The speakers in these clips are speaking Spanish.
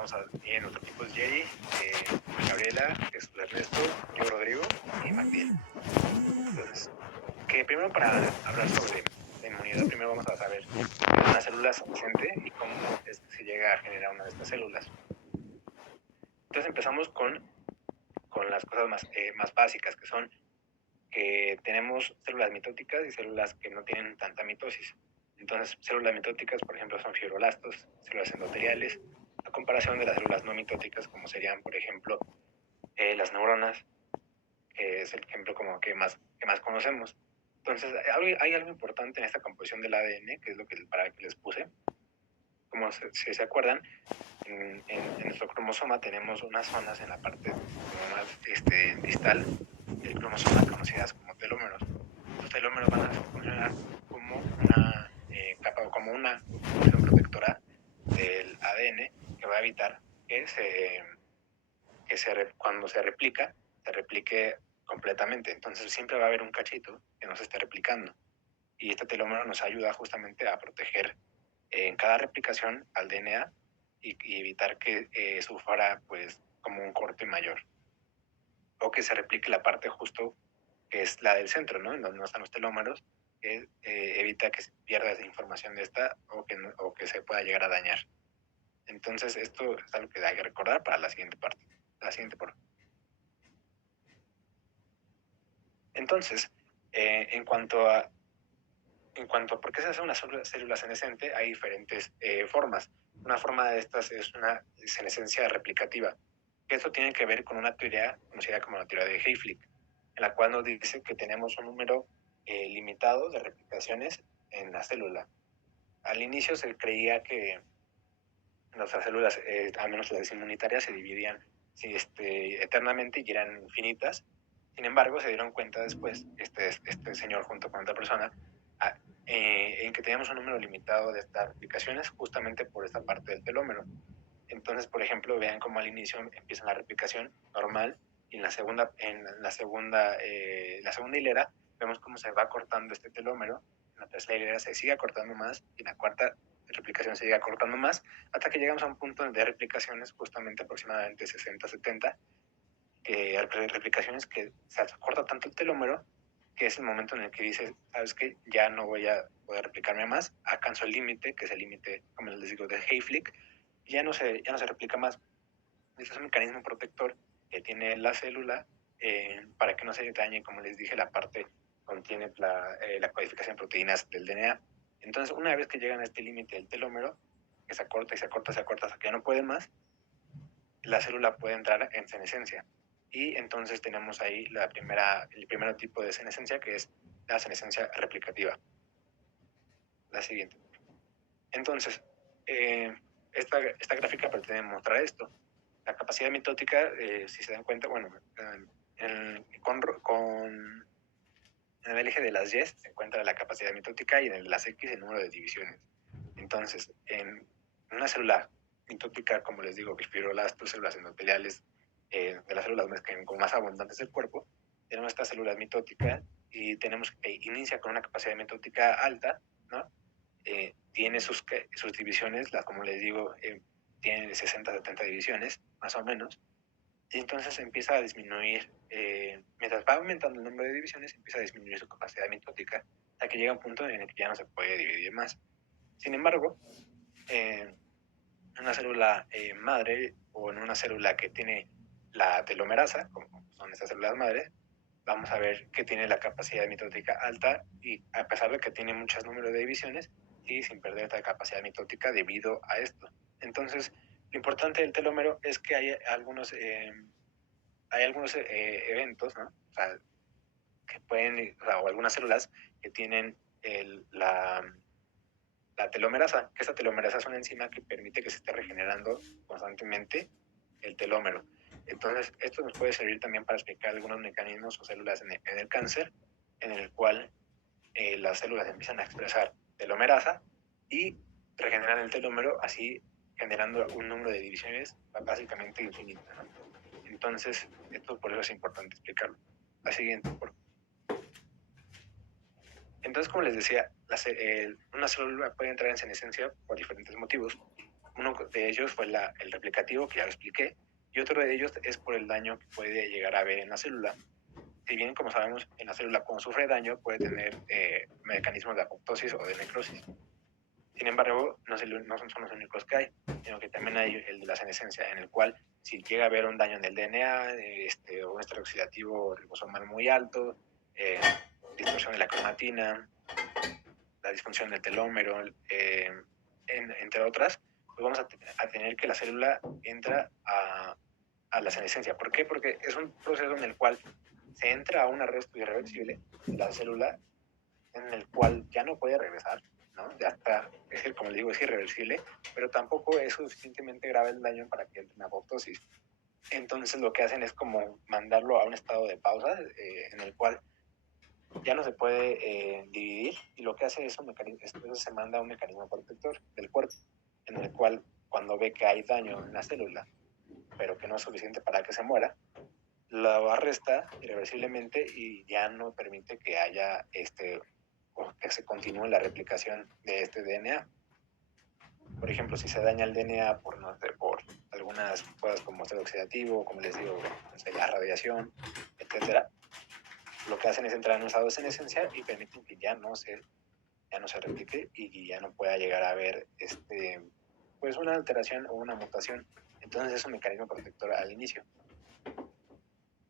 vamos a nuestro equipo es Jerry, Gabriela, Jesús Ernesto, yo Rodrigo y Magdiel. Entonces, que primero para hablar sobre la inmunidad, primero vamos a saber qué es una célula senescente y cómo es que se llega a generar una de estas células. Entonces empezamos con las cosas más básicas, que son que tenemos células mitóticas y células que no tienen tanta mitosis. Entonces, células mitóticas, por ejemplo, son fibroblastos, células endoteliales, a comparación de las células no mitóticas, como serían, por ejemplo, las neuronas, que es el ejemplo como que más conocemos. Entonces, hay algo importante en esta composición del ADN, que es lo que para que les puse. Como si se acuerdan, en nuestro cromosoma tenemos unas zonas en la parte como más distal del cromosoma conocidas como telómeros. Los telómeros van a funcionar como una capa o como una función protectora del ADN que va a evitar que cuando se replique completamente. Entonces siempre va a haber un cachito que no se esté replicando. Y este telómero nos ayuda justamente a proteger en cada replicación al DNA y evitar que sufra pues como un corte mayor. O que se replique la parte justo que es la del centro, ¿no? En donde no están los telómeros, que evita que se pierda esa información de esta o que se pueda llegar a dañar. Entonces, esto es algo que hay que recordar para la siguiente parte. Entonces, en cuanto a por qué se hace una célula senescente, hay diferentes formas. Una forma de estas es una senescencia replicativa, que esto tiene que ver con una teoría conocida como la teoría de Hayflick, en la cual nos dice que tenemos un número limitado de replicaciones en la célula. Al inicio se creía que nuestras células, al menos las inmunitarias, se dividían eternamente y eran infinitas. Sin embargo, se dieron cuenta después, este señor junto con otra persona, en que teníamos un número limitado de estas replicaciones justamente por esta parte del telómero. Entonces, por ejemplo, vean cómo al inicio empieza la replicación normal y en la segunda hilera vemos cómo se va cortando este telómero, en la tercera hilera se sigue cortando más y en la cuarta replicación se sigue cortando más hasta que llegamos a un punto de replicaciones justamente aproximadamente 60-70, replicaciones que se corta tanto el telómero que es el momento en el que dices, sabes que ya no voy a poder replicarme más, alcanzo el límite, que es el límite, como les digo, de Hayflick, y ya no se replica más. Este es un mecanismo protector que tiene la célula para que no se dañe, como les dije, la parte contiene la codificación de proteínas del DNA. Entonces, una vez que llegan a este límite del telómero, que se acorta y se acorta hasta que ya no puede más, la célula puede entrar en senescencia. Y entonces tenemos ahí el primer tipo de senescencia, que es la senescencia replicativa. La siguiente. Entonces, esta gráfica pretende mostrar esto. La capacidad mitótica, si se dan cuenta, bueno, en el eje de las Y se encuentra la capacidad mitótica y en el de las X el número de divisiones. Entonces, en una célula mitótica, como les digo, fibroblastos, células endoteliales, de las células más abundantes del cuerpo, tenemos esta célula mitótica y tenemos que inicia con una capacidad mitótica alta, ¿no? Tiene sus divisiones, como les digo, tiene 60-70 divisiones, más o menos, y entonces empieza a disminuir, mientras va aumentando el número de divisiones, empieza a disminuir su capacidad mitótica, hasta que llega un punto en el que ya no se puede dividir más. Sin embargo, en una célula madre o en una célula que tiene la telomerasa, como son estas células madres, vamos a ver que tiene la capacidad mitótica alta y a pesar de que tiene muchos números de divisiones, sigue sin perder esta capacidad mitótica debido a esto. Entonces, lo importante del telómero es que hay algunos eventos, ¿no? O sea, que pueden, o algunas células que tienen la telomerasa, que esta telomerasa es una enzima que permite que se esté regenerando constantemente el telómero. Entonces, esto nos puede servir también para explicar algunos mecanismos o células en el cáncer, en el cual las células empiezan a expresar telomerasa y regeneran el telómero, así generando un número de divisiones básicamente infinito, ¿no? Entonces, esto por eso es importante explicarlo. La siguiente, por favor. Entonces, como les decía, una célula puede entrar en senescencia por diferentes motivos. Uno de ellos fue el replicativo, que ya lo expliqué, y otro de ellos es por el daño que puede llegar a haber en la célula. Si bien, como sabemos, en la célula cuando sufre daño puede tener mecanismos de apoptosis o de necrosis. Sin embargo, no son los únicos que hay, sino que también hay el de la senescencia, en el cual si llega a haber un daño en el DNA, o un estrés oxidativo ribosomal muy alto, distorsión de la cromatina, la disfunción del telómero, entre otras, pues vamos a tener que la célula entra a la senescencia. ¿Por qué? Porque es un proceso en el cual se entra a un arresto irreversible de la célula, en el cual ya no puede regresar, ¿no? Ya está, como le digo, es irreversible, pero tampoco es suficientemente grave el daño para que entre en apoptosis. Entonces lo que hacen es como mandarlo a un estado de pausa, en el cual ya no se puede dividir, y lo que hace es se manda a un mecanismo protector del cuerpo, en el cual cuando ve que hay daño en la célula, pero que no es suficiente para que se muera, lo arresta irreversiblemente y ya no permite que haya o que se continúe la replicación de este DNA. Por ejemplo, si se daña el DNA por algunas cosas como estrés oxidativo, como les digo, la radiación, etcétera, lo que hacen es entrar en un estado de senescencia y permiten que ya no se replique y ya no pueda llegar a haber pues una alteración o una mutación. Entonces es un mecanismo protector al inicio.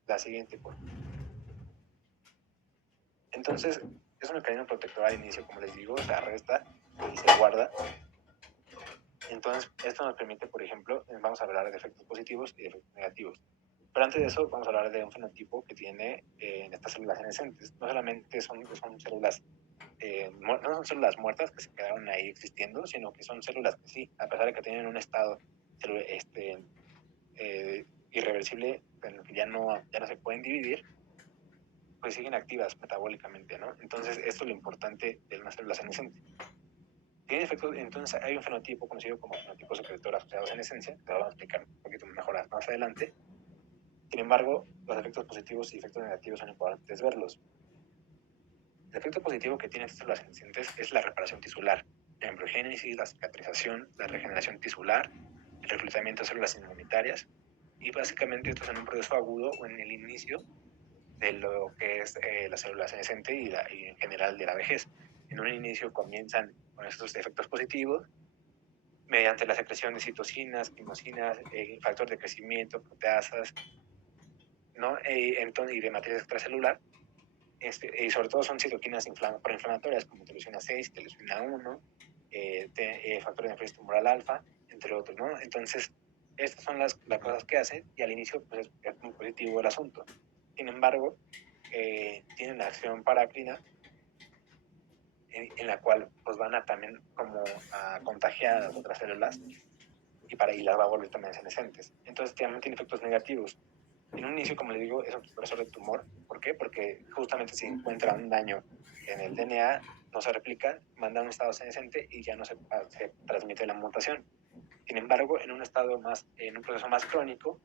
La siguiente, por favor. Entonces es un mecanismo protector al inicio, como les digo, se arresta y se guarda. Entonces esto nos permite, por ejemplo, vamos a hablar de efectos positivos y de efectos negativos. Pero antes de eso, vamos a hablar de un fenotipo que tiene en estas células senescentes. No solamente son células, no son células muertas que se quedaron ahí existiendo, sino que son células que sí, a pesar de que tienen un estado irreversible, en el que ya no se pueden dividir, pues siguen activas metabólicamente, ¿no? Entonces, esto es lo importante de una célula senescente. Tiene efectos, entonces hay un fenotipo conocido como fenotipo secretor asociado a senescencia, que lo vamos a explicar un poquito mejor más adelante. Sin embargo, los efectos positivos y efectos negativos son importantes verlos. El efecto positivo que tienen estas células senescentes es la reparación tisular, la embriogénesis, la cicatrización, la regeneración tisular, el reclutamiento de células inmunitarias, y básicamente esto es en un proceso agudo o en el inicio de lo que es la célula senescente y en general de la vejez. En un inicio comienzan con estos efectos positivos mediante la secreción de citocinas, quimosinas, factor de crecimiento, proteasas, ¿no? Entonces, y de matriz extracelular. Y sobre todo son citoquinas proinflamatorias como interleucina 6, interleucina 1, factor de nefrosis tumoral alfa, entre otros, ¿no? Entonces, estas son las cosas que hacen, y al inicio pues, es muy positivo el asunto. Sin embargo, tienen una acción parácrina en la cual pues van a también como a contagiar a las otras células y las va a volver también senescentes. Entonces también tiene efectos negativos. En un inicio, como les digo, es un supresor de tumor. ¿Por qué? Porque justamente si encuentra un daño en el DNA, no se replica, manda a un estado senescente y ya no se transmite la mutación. Sin embargo, en un proceso más crónico,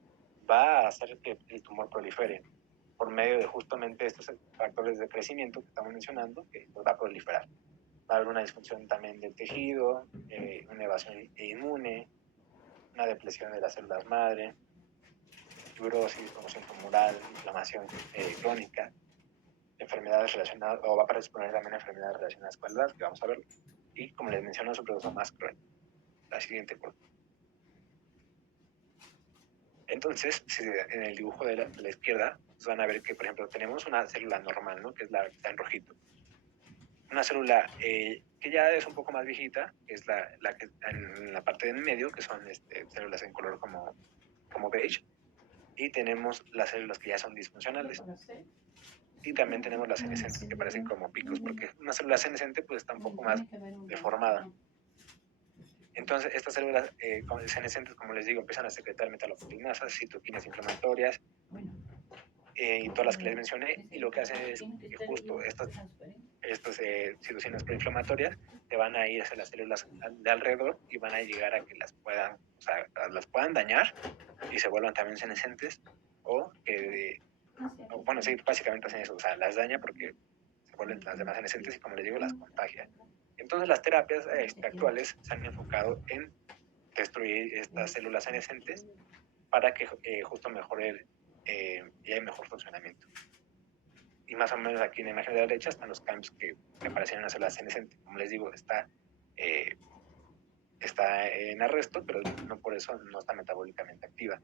va a hacer que el tumor prolifere por medio de justamente estos factores de crecimiento que estamos mencionando, que va a proliferar. Va a haber una disfunción también del tejido, una evasión inmune, una depresión de las células madre, fibrosis, conmoción tumoral, inflamación crónica, enfermedades relacionadas, o va a predisponer también a enfermedades relacionadas con la edad, que vamos a ver. Y como les menciono, es un proceso más crónico. La siguiente, por favor. Entonces, en el dibujo de la izquierda, pues van a ver que, por ejemplo, tenemos una célula normal, ¿no? Que es la que está en rojito. Una célula que ya es un poco más viejita, que es la que está en la parte de en medio, que son células en color como beige. Y tenemos las células que ya son disfuncionales. Y también tenemos las senescentes, que parecen como picos, porque una célula senescente pues está un poco más deformada. Entonces, estas células senescentes, como les digo, empiezan a secretar metaloproteinasas, citoquinas inflamatorias, y todas las que les mencioné, y lo que hacen es que justo estas citocinas proinflamatorias se van a ir hacia las células de alrededor y van a llegar a que las puedan dañar y se vuelvan también senescentes, bueno, sí, básicamente hacen eso, o sea, las daña porque se vuelven las demás senescentes y, como les digo, las contagia. Entonces las terapias actuales se han enfocado en destruir estas células senescentes para que justo mejore y haya mejor funcionamiento. Y más o menos aquí en la imagen de la derecha están los cambios que aparecen en una célula senescente. Como les digo, está en arresto, pero no por eso no está metabólicamente activa.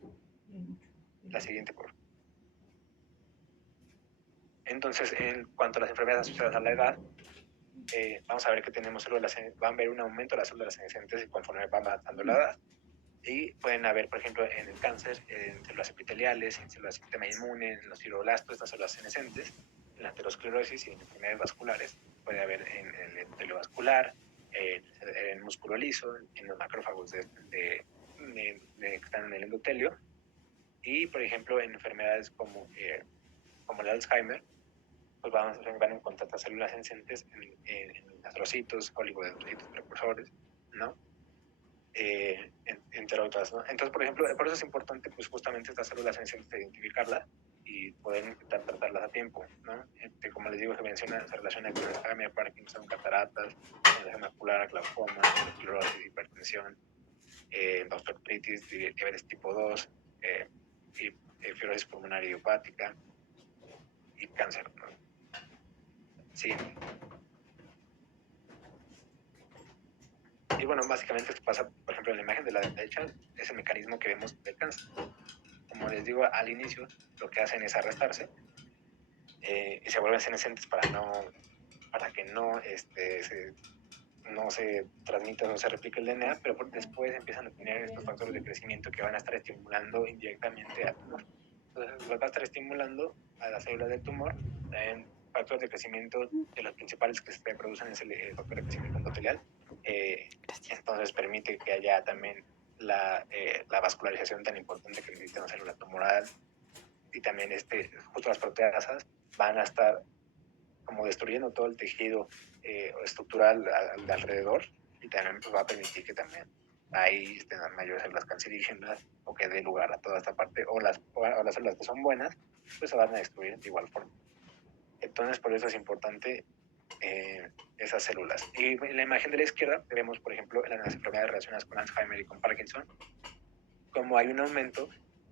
La siguiente, por favor. Entonces, en cuanto a las enfermedades asociadas a la edad, vamos a ver que tenemos células, van a ver un aumento de las células senescentes conforme va avanzando la edad. Y pueden haber, por ejemplo, en el cáncer, en células epiteliales, en células del sistema inmune, en los fibroblastos, estas células senescentes, en la aterosclerosis y en enfermedades vasculares. Puede haber en el endotelio vascular, en el músculo liso, en los macrófagos que están en el endotelio. Y, por ejemplo, en enfermedades como el Alzheimer, pues van a encontrar estas células senescentes en astrocitos, oligodendrocitos precursores, ¿no? Entre otras, ¿no? Entonces, por ejemplo, por eso es importante, pues justamente estas células senescentes, identificarlas y poder intentar tratarlas a tiempo, ¿no? Como les digo, se relaciona con Alzheimer, Parkinson, cataratas, enfermedad macular, glaucoma, esclerosis, hipertensión, osteoartritis, diabetes tipo 2, fibrosis pulmonar idiopática y cáncer, ¿no? Sí. Y bueno, básicamente esto pasa, por ejemplo, en la imagen de la derecha, es el mecanismo que vemos del cáncer. Como les digo al inicio, lo que hacen es arrestarse y se vuelven senescentes para que no se transmita o se replique el DNA, pero después empiezan a tener estos factores de crecimiento que van a estar estimulando indirectamente al tumor. Entonces, va a estar estimulando a las células del tumor. También factores de crecimiento de los principales que se producen es el factor de crecimiento endotelial. Entonces permite que haya también la vascularización tan importante que necesita una célula tumoral, y también justo las proteasas van a estar como destruyendo todo el tejido estructural de alrededor, y también pues, va a permitir que también ahí estén mayores células cancerígenas o que dé lugar a toda esta parte, o las células que son buenas pues se van a destruir de igual forma. Entonces por eso es importante esas células. Y en la imagen de la izquierda vemos, por ejemplo, en las enfermedades relacionadas con Alzheimer y con Parkinson, como hay un aumento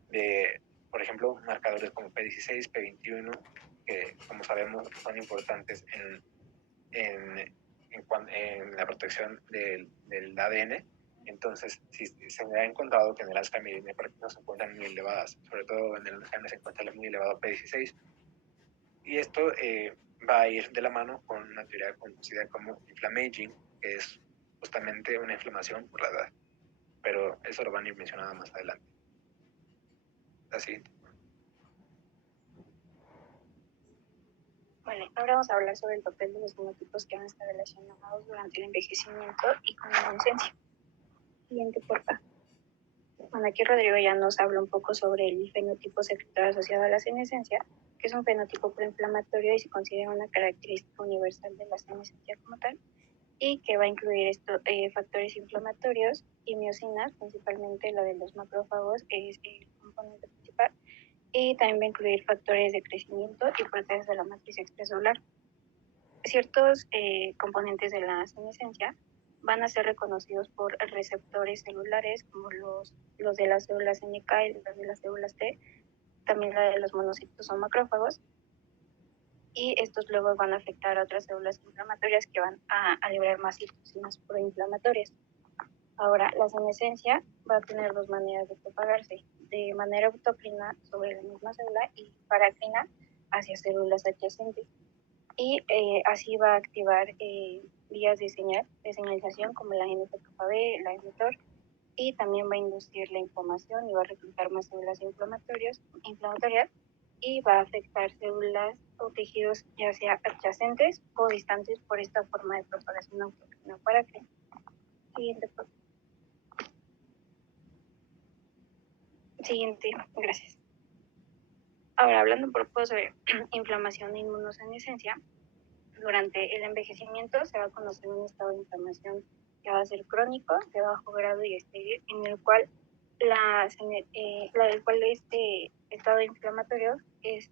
de, por ejemplo, marcadores como P16, P21, que como sabemos son importantes en la protección del ADN. Entonces, si se me ha encontrado que en el Alzheimer y en el Parkinson se encuentran muy elevadas, sobre todo en el Alzheimer se encuentra muy elevado P16, y esto va a ir de la mano con una teoría conocida como inflammaging, que es justamente una inflamación por la edad. Pero eso lo van a ir mencionando más adelante. Así. Vale, ahora vamos a hablar sobre el papel de los fenotipos que van a estar relacionados durante el envejecimiento y con la adolescencia. Siguiente, porfa. Bueno, aquí Rodrigo ya nos habla un poco sobre el fenotipo secretor asociado a la senescencia, que es un fenotipo proinflamatorio y se considera una característica universal de la senescencia como tal, y que va a incluir factores inflamatorios y miocinas, principalmente la de los macrófagos, que es el componente principal, y también va a incluir factores de crecimiento y proteínas de la matriz extracelular. Ciertos componentes de la senescencia van a ser reconocidos por receptores celulares, como los de las células NK y los de las células T, también la de los monocitos o macrófagos, y estos luego van a afectar a otras células inflamatorias que van a liberar más citocinas proinflamatorias. Ahora, la senescencia va a tener dos maneras de propagarse: de manera autócrina sobre la misma célula y parácrina hacia células adyacentes. Y así va a activar vías de señalización como la NF-κB, la mTOR, y también va a inducir la inflamación y va a reclutar más células inflamatorias, y va a afectar células o tejidos ya sea adyacentes o distantes por esta forma de propagación autócrina o parácrina. Siguiente, gracias. Ahora, hablando un poco sobre inflamación e inmunosenescencia, durante el envejecimiento se va a conocer un estado de inflamación que va a ser crónico, de bajo grado y estéril, en el cual este estado inflamatorio es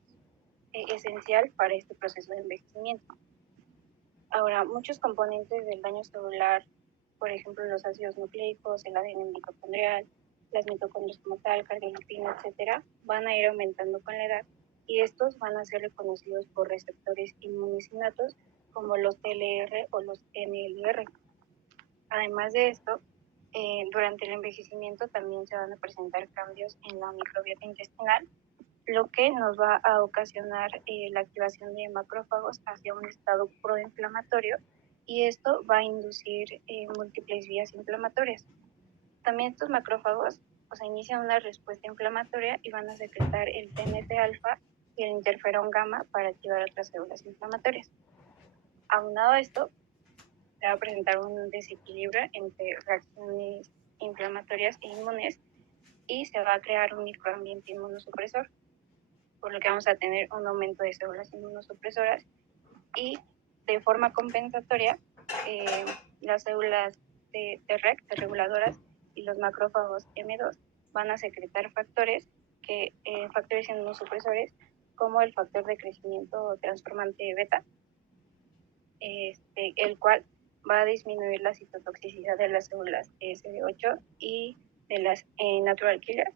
esencial para este proceso de envejecimiento. Ahora, muchos componentes del daño celular por ejemplo, los ácidos nucleicos, el ADN mitocondrial, las mitocondrias como tal, cardiolipina, etcétera, van a ir aumentando con la edad y estos van a ser reconocidos por receptores inmunes innatos como los TLR o los NLR. Además de esto, durante el envejecimiento también se van a presentar cambios en la microbiota intestinal, lo que nos va a ocasionar la activación de macrófagos hacia un estado proinflamatorio y esto va a inducir múltiples vías inflamatorias. También estos macrófagos inician una respuesta inflamatoria y van a secretar el TNF-alfa y el interferón gamma para activar otras células inflamatorias. Aunado a esto, se va a presentar un desequilibrio entre reacciones inflamatorias e inmunes y se va a crear un microambiente inmunosupresor, por lo que vamos a tener un aumento de células inmunosupresoras y de forma compensatoria las células de Treg, de reguladoras, y los macrófagos M2 van a secretar factores inmunosupresores como el factor de crecimiento transformante beta, el cual va a disminuir la citotoxicidad de las células CD8 y de las natural killers,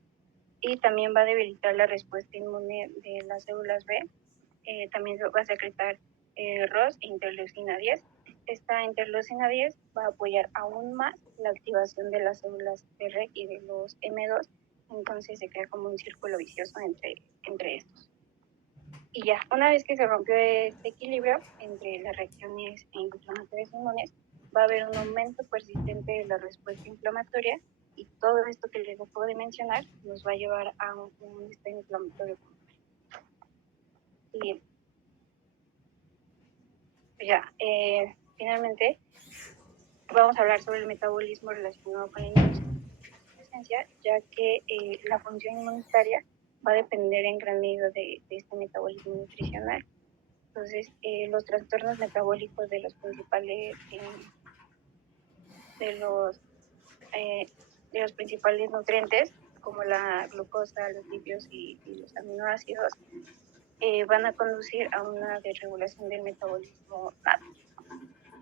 y también va a debilitar la respuesta inmune de las células B. También va a secretar ROS e interleucina 10. Esta interleucina 10 va a apoyar aún más la activación de las células Treg y de los M2, entonces se crea como un círculo vicioso entre estos. Y ya, una vez que se rompió este equilibrio entre las reacciones inflamatorias e inmunes, va a haber un aumento persistente de la respuesta inflamatoria y todo esto que les acabo de mencionar nos va a llevar a un estado inflamatorio. Y ya, finalmente vamos a hablar sobre el metabolismo relacionado con la inmunosenescencia, ya que la función inmunitaria va a depender en gran medida de este metabolismo nutricional. Entonces, los trastornos metabólicos de los principales nutrientes, como la glucosa, los lípidos y los aminoácidos, van a conducir a una desregulación del metabolismo nato.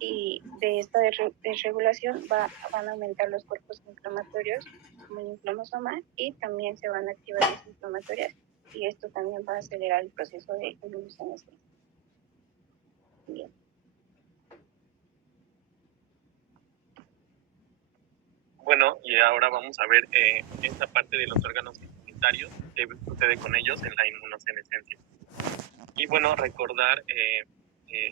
Y de esta desregulación van a aumentar los cuerpos inflamatorios como el inflamosoma y también se van a activar las inflamatorias y esto también va a acelerar el proceso de inmunosenescencia. Bien. Bueno, y ahora vamos a ver esta parte de los órganos inmunitarios, qué sucede con ellos en la inmunosenescencia. Y bueno, recordar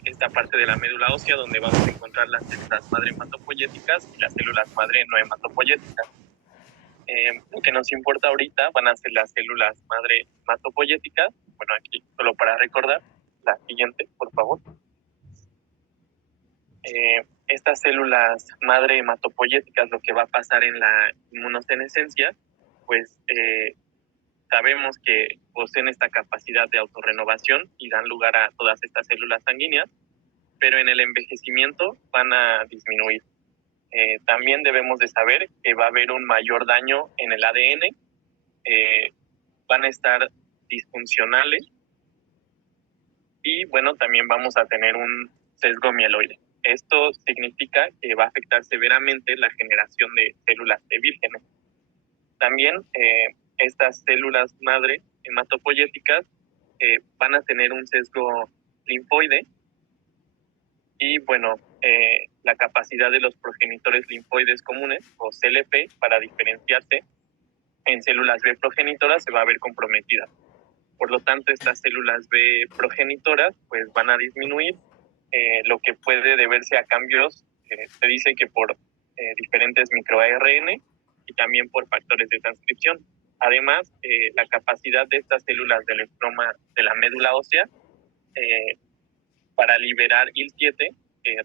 esta parte de la médula ósea donde vamos a encontrar las células madre hematopoyéticas y las células madre no hematopoyéticas. Lo que nos importa ahorita van a ser las células madre hematopoyéticas. Bueno, aquí solo para recordar, la siguiente, por favor. Estas células madre hematopoyéticas, lo que va a pasar en la inmunosenescencia, pues sabemos que poseen esta capacidad de autorrenovación y dan lugar a todas estas células sanguíneas, pero en el envejecimiento van a disminuir. También debemos de saber que va a haber un mayor daño en el ADN, van a estar disfuncionales y bueno, también vamos a tener un sesgo mieloide. Esto significa que va a afectar severamente la generación de células de vírgenes. También estas células madre hematopoyéticas van a tener un sesgo linfoide y bueno, la capacidad de los progenitores linfoides comunes o CLP para diferenciarse en células B progenitoras se va a ver comprometida. Por lo tanto, estas células B progenitoras pues van a disminuir, lo que puede deberse a cambios, se dice que por diferentes microARN y también por factores de transcripción. Además, la capacidad de estas células del estroma de la médula ósea para liberar IL-7,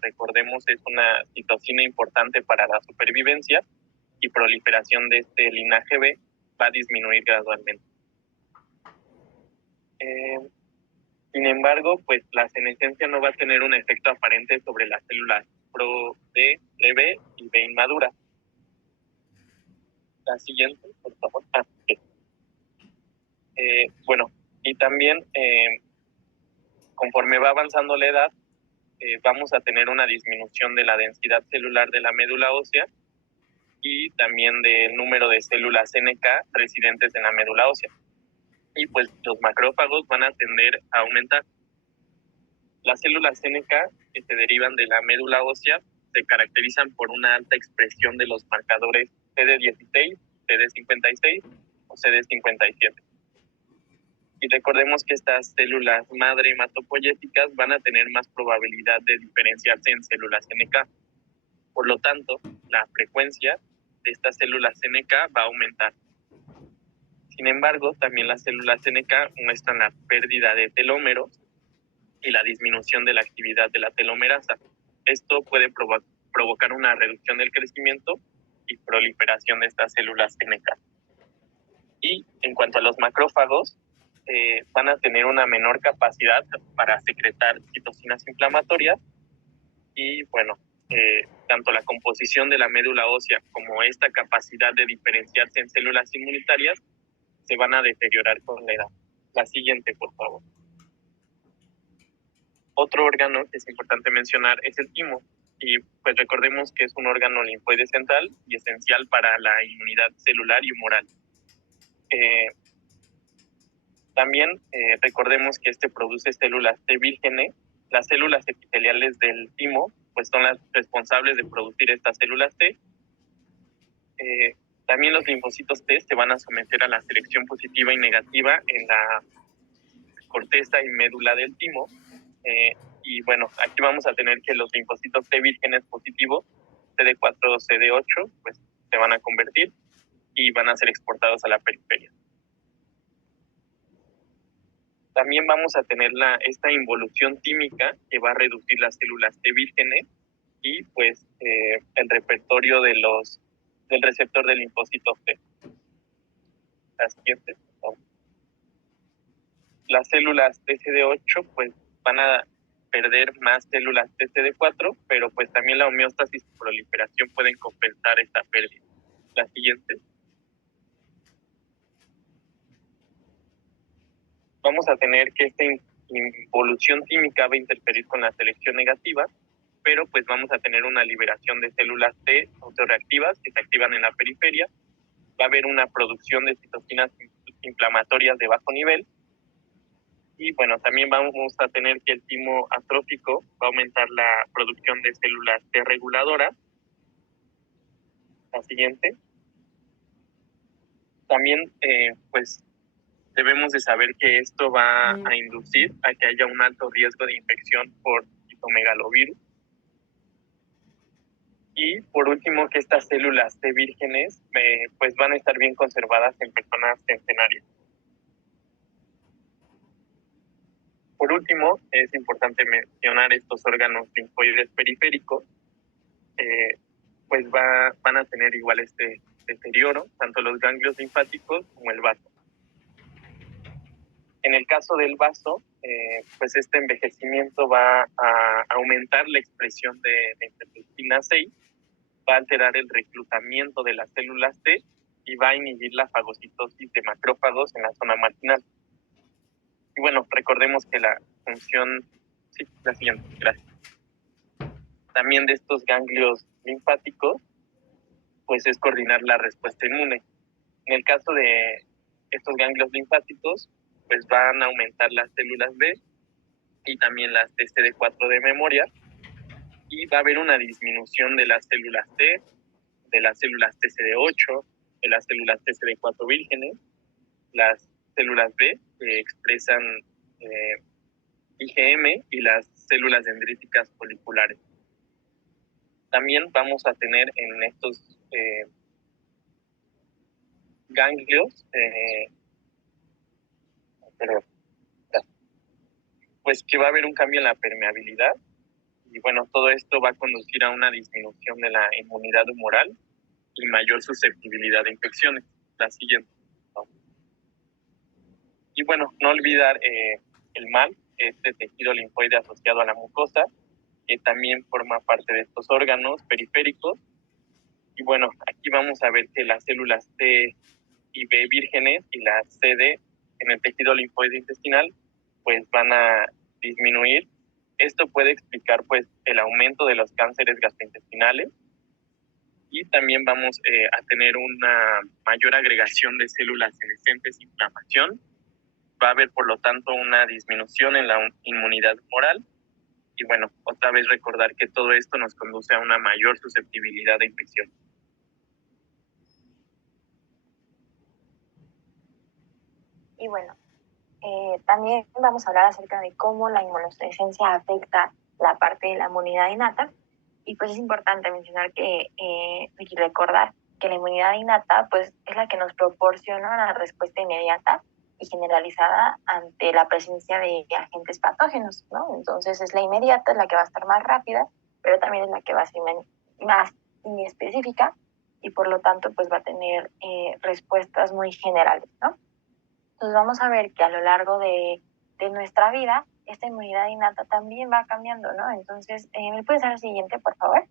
recordemos es una citocina importante para la supervivencia y proliferación de este linaje B, va a disminuir gradualmente. Sin embargo, pues la senescencia no va a tener un efecto aparente sobre las células pro-B, pre-B y B inmadura. La siguiente, por favor. Sí. Bueno, y también conforme va avanzando la edad, vamos a tener una disminución de la densidad celular de la médula ósea y también del número de células NK residentes en la médula ósea. Y pues los macrófagos van a tender a aumentar. Las células NK que se derivan de la médula ósea se caracterizan por una alta expresión de los marcadores CD16, CD56 o CD57. Y recordemos que estas células madre hematopoyéticas van a tener más probabilidad de diferenciarse en células NK. Por lo tanto, la frecuencia de estas células NK va a aumentar. Sin embargo, también las células NK muestran la pérdida de telómeros y la disminución de la actividad de la telomerasa. Esto puede provocar una reducción del crecimiento y proliferación de estas células NK. Y en cuanto a los macrófagos, van a tener una menor capacidad para secretar citocinas inflamatorias y bueno, tanto la composición de la médula ósea como esta capacidad de diferenciarse en células inmunitarias se van a deteriorar con la edad. La siguiente, por favor. Otro órgano que es importante mencionar es el timo, y pues recordemos que es un órgano linfoide central y esencial para la inmunidad celular y humoral. También recordemos que este produce células T vírgenes. Las células epiteliales del timo pues son las responsables de producir estas células T. También los linfocitos T se van a someter a la selección positiva y negativa en la corteza y médula del timo. Y bueno, aquí vamos a tener que los linfocitos T vírgenes positivos, CD4 o CD8, pues se van a convertir y van a ser exportados a la periferia. También vamos a tener esta involución tímica que va a reducir las células T vírgenes y pues el repertorio del receptor del linfocito T. La siguiente. Las células TCD8 pues van a perder más células TCD4, pero pues también la homeostasis y proliferación pueden compensar esta pérdida. La siguiente. Vamos a tener que esta involución tímica va a interferir con la selección negativa, pero pues vamos a tener una liberación de células T autorreactivas que se activan en la periferia. Va a haber una producción de citocinas inflamatorias de bajo nivel. Y bueno, también vamos a tener que el timo atrófico va a aumentar la producción de células T reguladoras. La siguiente. También, pues, debemos de saber que esto va a inducir a que haya un alto riesgo de infección por citomegalovirus. Y por último, que estas células T vírgenes pues van a estar bien conservadas en personas centenarias. Por último, es importante mencionar estos órganos linfoides periféricos, pues van a tener igual este deterioro, tanto los ganglios linfáticos como el vaso. En el caso del vaso, pues este envejecimiento va a aumentar la expresión de interleucina 6, va a alterar el reclutamiento de las células T y va a inhibir la fagocitosis de macrófagos en la zona marginal. Y bueno, recordemos que la función, sí, la siguiente, gracias. También de estos ganglios linfáticos, pues es coordinar la respuesta inmune. En el caso de estos ganglios linfáticos, pues van a aumentar las células B y también las TCD4 de memoria, y va a haber una disminución de las células T, de las células TCD8, de las células TCD4 vírgenes, las células B que expresan IgM y las células dendríticas foliculares. También vamos a tener en estos ganglios, pues que va a haber un cambio en la permeabilidad, y bueno, todo esto va a conducir a una disminución de la inmunidad humoral y mayor susceptibilidad de infecciones. La siguiente. Y bueno, no olvidar el MAL, este tejido linfoide asociado a la mucosa, que también forma parte de estos órganos periféricos. Y bueno, aquí vamos a ver que las células T y B vírgenes y las CD en el tejido linfoide intestinal pues van a disminuir Esto puede explicar pues el aumento de los cánceres gastrointestinales y también vamos a tener una mayor agregación de células senescentes e inflamación. Va a haber, por lo tanto, una disminución en la inmunidad humoral. Y bueno, otra vez recordar que todo esto nos conduce a una mayor susceptibilidad de infección. Y bueno, también vamos a hablar acerca de cómo la inmunosenescencia afecta la parte de la inmunidad innata. Y pues es importante mencionar y recordar que la inmunidad innata pues es la que nos proporciona una respuesta inmediata y generalizada ante la presencia de agentes patógenos, ¿no? Entonces es la inmediata, es la que va a estar más rápida, pero también es la que va a ser más inespecífica y por lo tanto pues va a tener respuestas muy generales, ¿no? Entonces vamos a ver que a lo largo de nuestra vida esta inmunidad innata también va cambiando, ¿no? Entonces, ¿me puedes dar el siguiente, por favor?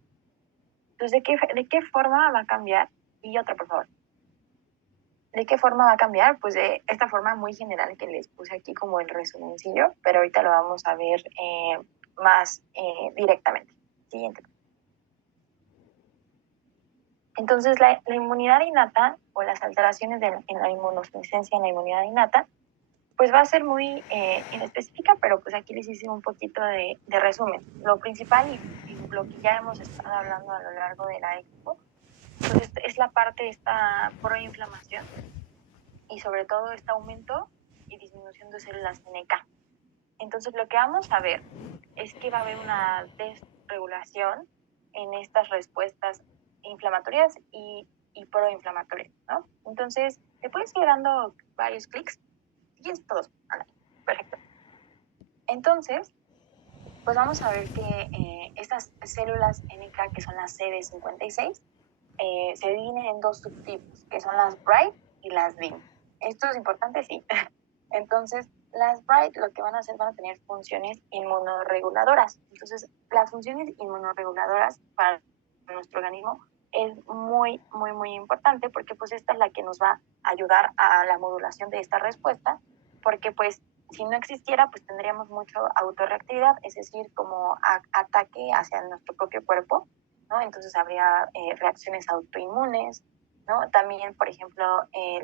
Entonces, ¿de qué forma va a cambiar? Y otra, por favor. ¿De qué forma va a cambiar? Pues de esta forma muy general que les puse aquí como el resumencillo, pero ahorita lo vamos a ver más directamente. Siguiente. Entonces, la inmunidad innata o las alteraciones en la inmunosenescencia en la inmunidad innata pues va a ser muy inespecífica, pero pues aquí les hice un poquito de resumen. Lo principal y lo que ya hemos estado hablando a lo largo de la expo, pues es la parte de esta proinflamación y sobre todo este aumento y disminución de células NK. Entonces lo que vamos a ver es que va a haber una desregulación en estas respuestas inflamatorias y proinflamatorias, ¿no? Entonces, ¿me puedes ir dando varios clics? ¿Quieres todos? Perfecto. Entonces, pues vamos a ver que estas células NK, que son las CD56, se dividen en dos subtipos, que son las bright y las dim. ¿Esto es importante? Sí. Entonces, las bright lo que van a hacer, van a tener funciones inmunorreguladoras. Entonces, las funciones inmunorreguladoras para nuestro organismo es muy, muy, muy importante porque pues esta es la que nos va a ayudar a la modulación de esta respuesta, porque pues si no existiera, pues tendríamos mucho autorreactividad, es decir, como ataque hacia nuestro propio cuerpo, ¿no? Entonces habría reacciones autoinmunes, ¿no? También, por ejemplo,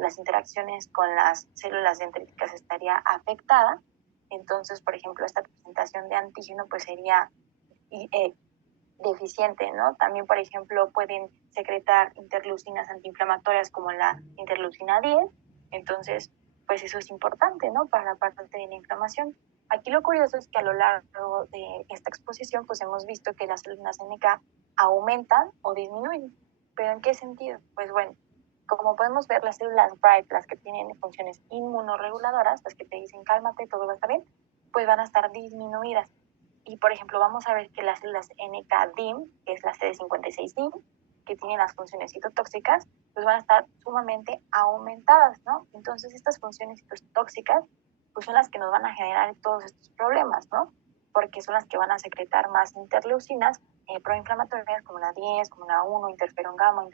las interacciones con las células dendríticas estaría afectada. Entonces, por ejemplo, esta presentación de antígeno pues sería deficiente, ¿no? También, por ejemplo, pueden secretar interleucinas antiinflamatorias como la interleucina 10. Entonces, pues eso es importante, ¿no? Para la parte de la inflamación. Aquí lo curioso es que a lo largo de esta exposición, pues hemos visto que las células NK aumentan o disminuyen. ¿Pero en qué sentido? Pues bueno, como podemos ver, las células bright, las que tienen funciones inmunorreguladoras, las que te dicen cálmate, todo va a estar bien, pues van a estar disminuidas. Y, por ejemplo, vamos a ver que las células NK-DIM, que es la CD56-DIM, que tienen las funciones citotóxicas, pues van a estar sumamente aumentadas, ¿no? Entonces, estas funciones citotóxicas, pues son las que nos van a generar todos estos problemas, ¿no? Porque son las que van a secretar más interleucinas proinflamatorias, como la 10, como la 1, interferón gamma,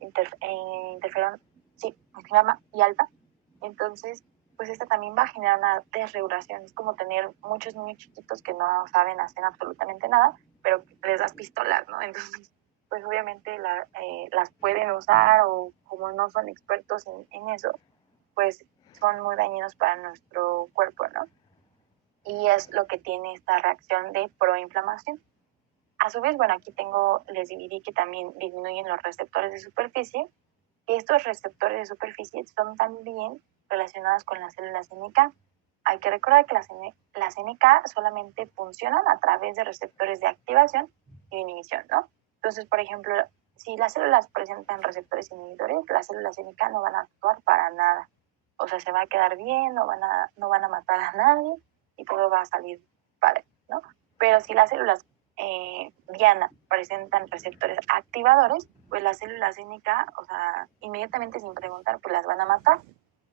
interferón, sí, gamma y alfa. Entonces, pues esta también va a generar una desregulación. Es como tener muchos niños chiquitos que no saben hacer absolutamente nada, pero les das pistolas, ¿no? Entonces, pues obviamente las pueden usar o como no son expertos en eso, pues son muy dañinos para nuestro cuerpo, ¿no? Y es lo que tiene esta reacción de proinflamación. A su vez, bueno, aquí les dividí que también disminuyen los receptores de superficie. Y estos receptores de superficie son también relacionados con las células NK. Hay que recordar que las NK solamente funcionan a través de receptores de activación y inhibición, ¿no? Entonces, por ejemplo, si las células presentan receptores inhibidores, las células NK no van a actuar para nada. O sea, se va a quedar bien, no van a matar a nadie y todo va a salir padre, ¿no? Pero si las células diana presentan receptores activadores, pues las células NK, o sea, inmediatamente sin preguntar, pues las van a matar.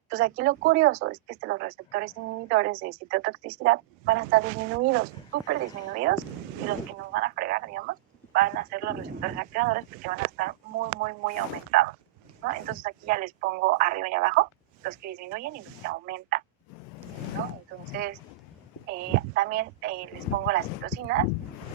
Entonces aquí lo curioso es que los receptores inhibidores de citotoxicidad van a estar disminuidos, súper disminuidos, y los que nos van a fregar, digamos, van a ser los receptores activadores porque van a estar muy, muy, muy aumentados, ¿no? Entonces aquí ya les pongo arriba y abajo los que disminuyen y los que aumentan, ¿no? Entonces, También les pongo las citocinas,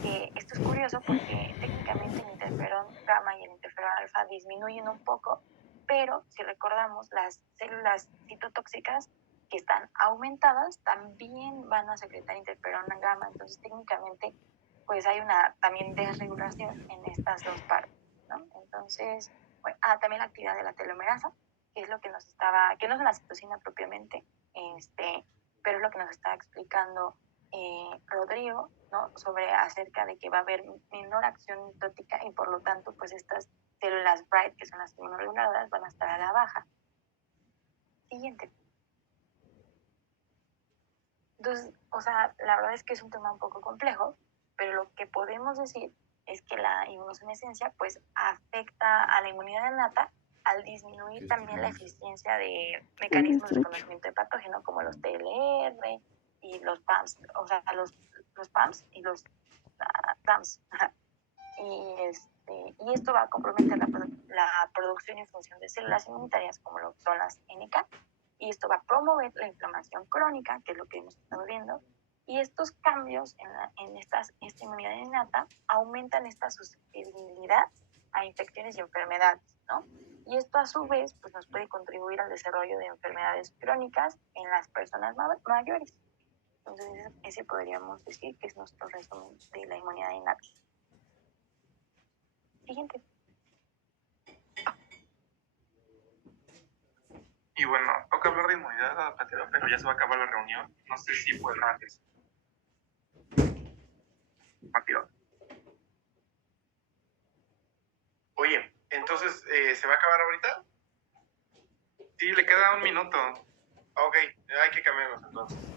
que esto es curioso porque técnicamente el interferón gamma y el interferón alfa disminuyen un poco, pero si recordamos, las células citotóxicas que están aumentadas también van a secretar interferón gamma, entonces técnicamente pues hay una también desregulación en estas dos partes, ¿no? Entonces, bueno, también la actividad de la telomerasa, que es lo que nos estaba, que no es una citocina propiamente, pero es lo que nos estaba explicando Rodrigo, ¿no? Sobre acerca de que va a haber menor acción mitótica y por lo tanto, pues estas células bright, que son las inmunoreguladoras, van a estar a la baja. Siguiente. Entonces, o sea, la verdad es que es un tema un poco complejo, pero lo que podemos decir es que la inmunosenescencia pues afecta a la inmunidad innata al disminuir también la eficiencia de mecanismos de reconocimiento de patógeno como los TLR y los PAMs, o sea, los PAMs y los DAMs. Y esto va a comprometer la producción y función de células inmunitarias como lo son las NK, y esto va a promover la inflamación crónica, que es lo que hemos estado viendo, y estos cambios en esta inmunidad innata aumentan esta susceptibilidad a infecciones y enfermedades, ¿no? Y esto a su vez pues, nos puede contribuir al desarrollo de enfermedades crónicas en las personas mayores. Entonces, ese podríamos decir que es nuestro resumen de la inmunidad innata. Siguiente. Y bueno, toca hablar de inmunidad adaptativa, pero ya se va a acabar la reunión. No sé si puedo antes. Rápido. Oye, entonces, ¿se va a acabar ahorita? Sí, le queda un minuto. Ok, hay que cambiarlos entonces.